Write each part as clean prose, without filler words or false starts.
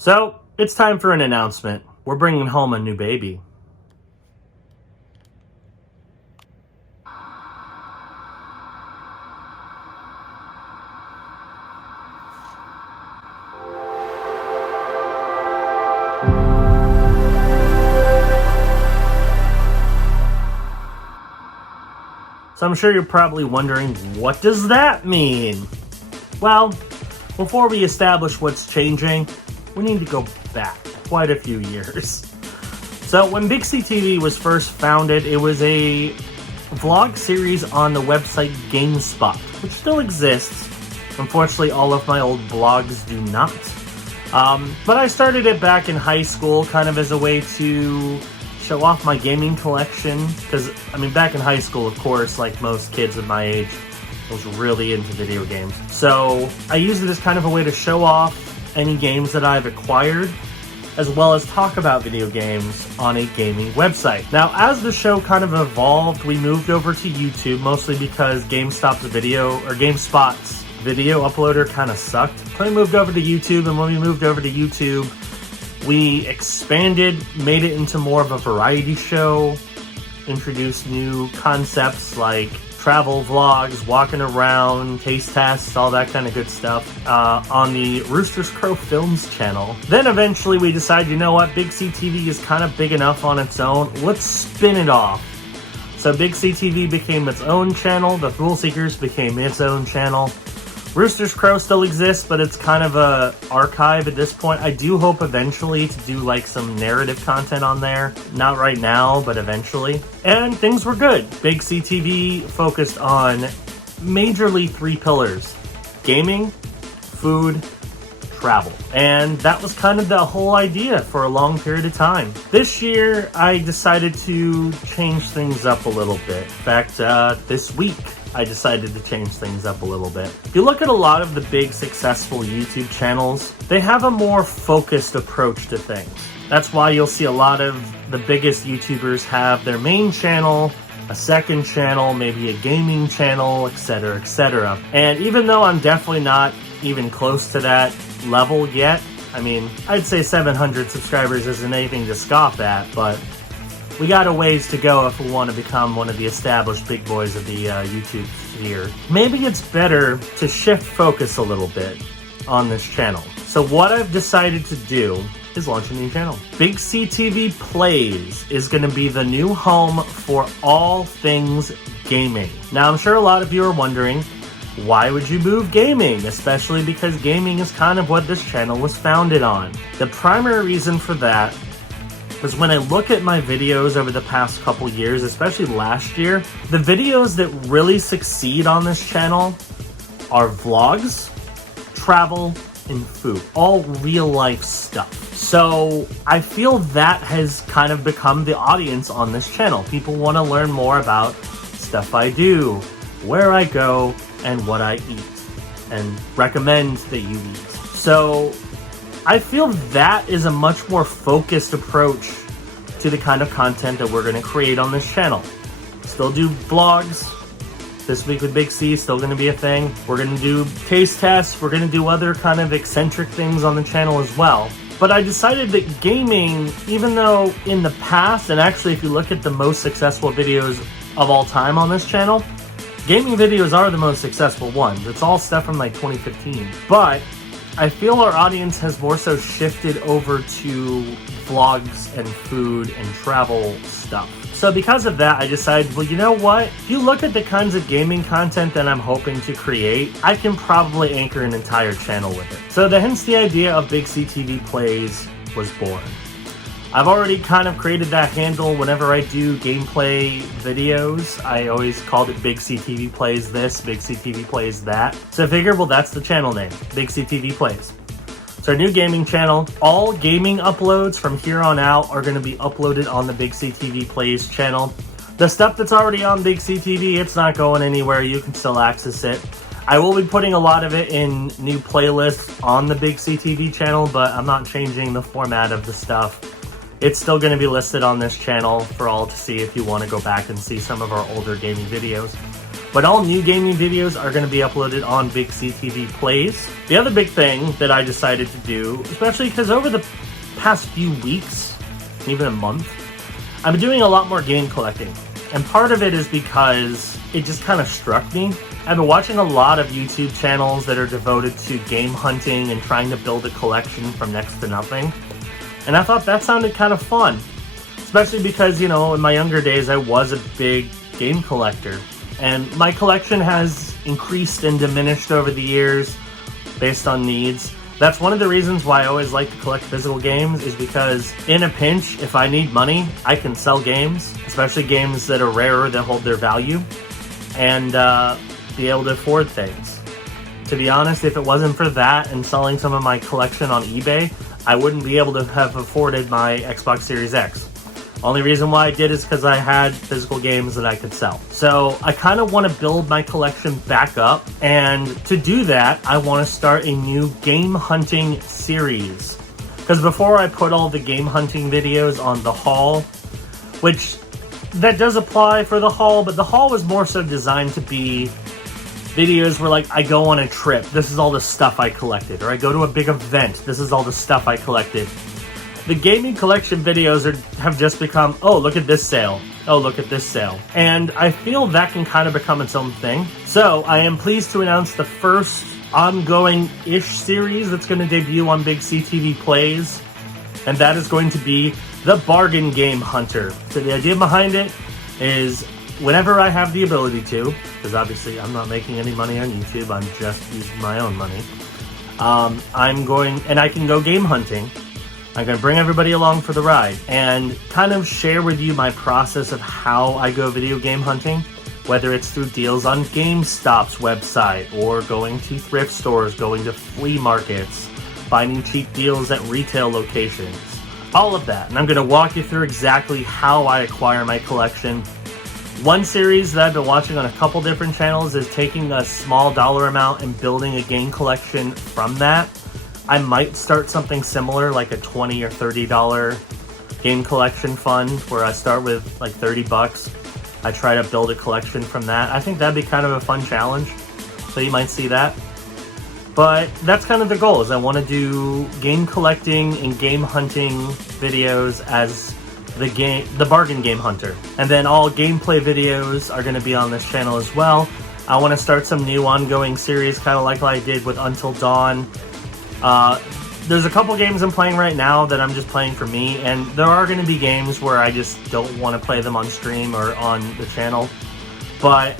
So, it's time for an announcement. We're bringing home a new baby. So I'm sure you're probably wondering, what does that mean? Well, before we establish what's changing, we need to go back quite a few years. So when Big C TV was first founded, it was a vlog series on the website GameSpot, which still exists. Unfortunately, all of my old blogs do not. But I started it back in high school, kind of as a way to show off my gaming collection. Because, back in high school, of course, like most kids of my age, I was really into video games. So I used it as kind of a way to show off any games that I've acquired, as well as talk about video games on a gaming website. Now, as the show kind of evolved, we moved over to YouTube, mostly because GameSpot's video uploader kind of sucked. So we moved over to YouTube, and when we moved over to YouTube, we expanded, made it into more of a variety show, introduced new concepts like travel vlogs, walking around, taste tests, all that kind of good stuff on the Rooster's Crow Films channel. Then eventually we decided, you know what, Big C TV is kind of big enough on its own. Let's spin it off. So Big C TV became its own channel. The Thrill Seekers became its own channel. Rooster's Crow still exists, but it's kind of a archive at this point. I do hope eventually to do like some narrative content on there. Not right now, but eventually. And things were good. Big C TV focused on majorly 3 pillars: gaming, food, travel. And that was kind of the whole idea for a long period of time. This year, I decided to change things up a little bit. In fact, this week, I decided to change things up a little bit. If you look at a lot of the big successful YouTube channels, they have a more focused approach to things. That's why you'll see a lot of the biggest YouTubers have their main channel, a second channel, maybe a gaming channel, etc., etc. And even though I'm definitely not even close to that level yet, I'd say 700 subscribers isn't anything to scoff at, but we got a ways to go if we want to become one of the established big boys of the YouTube sphere. Maybe it's better to shift focus a little bit on this channel. So what I've decided to do is launch a new channel. Big C TV Plays is going to be the new home for all things gaming. Now, I'm sure a lot of you are wondering, why would you move gaming? Especially because gaming is kind of what this channel was founded on. The primary reason for that was when I look at my videos over the past couple years, especially last year, the videos that really succeed on this channel are vlogs, travel, and food. All real life stuff. So I feel that has kind of become the audience on this channel. People want to learn more about stuff I do, where I go, and what I eat, and recommend that you eat. So I feel that is a much more focused approach to the kind of content that we're going to create on this channel. Still do vlogs. This week with Big C, still going to be a thing. We're going to do taste tests. We're going to do other kind of eccentric things on the channel as well. But I decided that gaming, even though in the past, and actually if you look at the most successful videos of all time on this channel, gaming videos are the most successful ones. It's all stuff from like 2015. But I feel our audience has more so shifted over to vlogs and food and travel stuff. So because of that, I decided, well, you know what? If you look at the kinds of gaming content that I'm hoping to create, I can probably anchor an entire channel with it. So hence the idea of Big C TV Plays was born. I've already kind of created that handle whenever I do gameplay videos. I always called it Big C TV Plays this, Big C TV Plays that. So I figured, well, that's the channel name, Big C TV Plays. It's our new gaming channel. All gaming uploads from here on out are going to be uploaded on the Big C TV Plays channel. The stuff that's already on Big C TV, it's not going anywhere. You can still access it. I will be putting a lot of it in new playlists on the Big C TV channel, but I'm not changing the format of the stuff. It's still going to be listed on this channel for all to see if you want to go back and see some of our older gaming videos. But all new gaming videos are going to be uploaded on Big C TV Plays. The other big thing that I decided to do, especially because over the past few weeks, even a month, I've been doing a lot more game collecting. And part of it is because it just kind of struck me. I've been watching a lot of YouTube channels that are devoted to game hunting and trying to build a collection from next to nothing. And I thought that sounded kind of fun. Especially because, you know, in my younger days, I was a big game collector. And my collection has increased and diminished over the years based on needs. That's one of the reasons why I always like to collect physical games, is because in a pinch, if I need money, I can sell games, especially games that are rarer that hold their value, and be able to afford things. To be honest, if it wasn't for that and selling some of my collection on eBay, I wouldn't be able to have afforded my Xbox Series X. Only reason why I did is because I had physical games that I could sell. So I kind of want to build my collection back up, and to do that, I want to start a new game hunting series. Because before I put all the game hunting videos on the haul, which that does apply for the haul, but the haul was more so designed to be videos where, like, I go on a trip, this is all the stuff I collected, or I go to a big event, this is all the stuff I collected. The gaming collection videos have just become, oh, look at this sale. Oh, look at this sale. And I feel that can kind of become its own thing. So I am pleased to announce the first ongoing-ish series that's going to debut on Big C TV Plays. And that is going to be the Bargain Game Hunter. So the idea behind it is whenever I have the ability to, because obviously I'm not making any money on YouTube, I'm just using my own money. I can go game hunting. I'm going to bring everybody along for the ride and kind of share with you my process of how I go video game hunting, whether it's through deals on GameStop's website or going to thrift stores, going to flea markets, finding cheap deals at retail locations, all of that. And I'm going to walk you through exactly how I acquire my collection. One series that I've been watching on a couple different channels is taking a small dollar amount and building a game collection from that. I might start something similar, like a $20 or $30 game collection fund, where I start with like $30. I try to build a collection from that. I think that'd be kind of a fun challenge, so you might see that. But that's kind of the goal, is I want to do game collecting and game hunting videos as the Bargain Game Hunter. And then all gameplay videos are going to be on this channel as well. I want to start some new ongoing series, kind of like I did with Until Dawn. There's a couple games I'm playing right now that I'm just playing for me, and there are going to be games where I just don't want to play them on stream or on the channel. But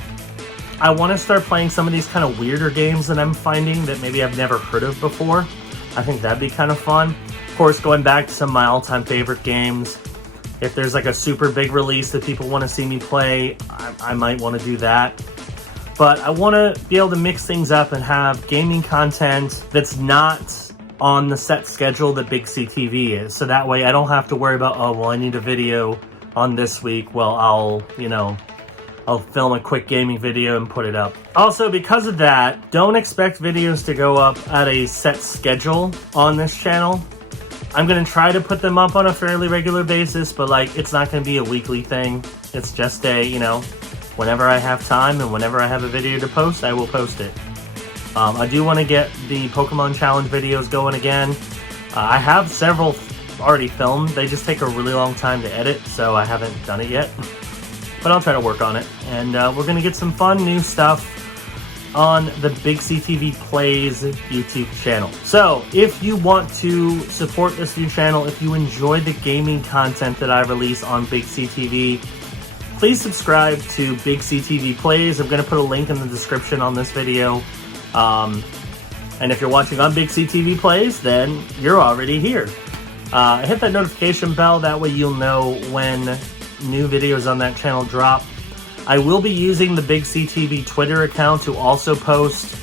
I want to start playing some of these kind of weirder games that I'm finding that maybe I've never heard of before. I think that'd be kind of fun. Of course, going back to some of my all-time favorite games. If there's like a super big release that people want to see me play, I might want to do that. But I want to be able to mix things up and have gaming content that's not on the set schedule that Big C TV is. So that way I don't have to worry about, oh, well, I need a video on this week. Well, I'll film a quick gaming video and put it up. Also, because of that, don't expect videos to go up at a set schedule on this channel. I'm going to try to put them up on a fairly regular basis, but like, it's not going to be a weekly thing. It's just a, whenever I have time and whenever I have a video to post, I will post it. I do want to get the Pokemon Challenge videos going again. I have several already filmed. They just take a really long time to edit, so I haven't done it yet. But I'll try to work on it. And we're going to get some fun new stuff on the Big C TV Plays YouTube channel. So, if you want to support this new channel, if you enjoy the gaming content that I release on Big C TV, please subscribe to Big C TV Plays. I'm going to put a link in the description on this video. And if you're watching on Big C TV Plays, then you're already here. Hit that notification bell, that way you'll know when new videos on that channel drop. I will be using the Big C TV Twitter account to also post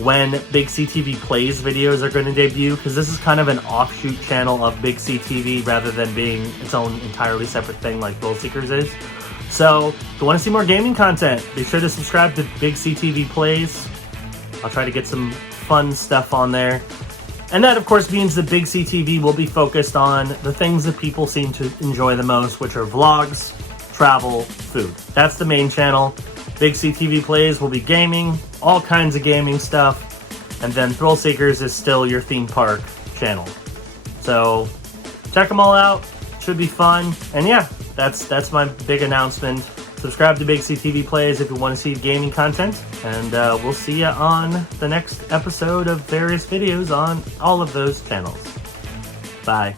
when Big C TV Plays videos are going to debut, because this is kind of an offshoot channel of Big C TV rather than being its own entirely separate thing like Thrill Seekers is. So, if you want to see more gaming content, be sure to subscribe to Big C TV Plays. I'll try to get some fun stuff on there. And that, of course, means that Big C TV will be focused on the things that people seem to enjoy the most, which are vlogs, travel, food. That's the main channel. Big C TV Plays will be gaming, all kinds of gaming stuff. And then Thrill Seekers is still your theme park channel. So check them all out. Should be fun. And yeah, that's my big announcement. Subscribe to Big C TV Plays if you want to see gaming content. And we'll see you on the next episode of various videos on all of those channels. Bye.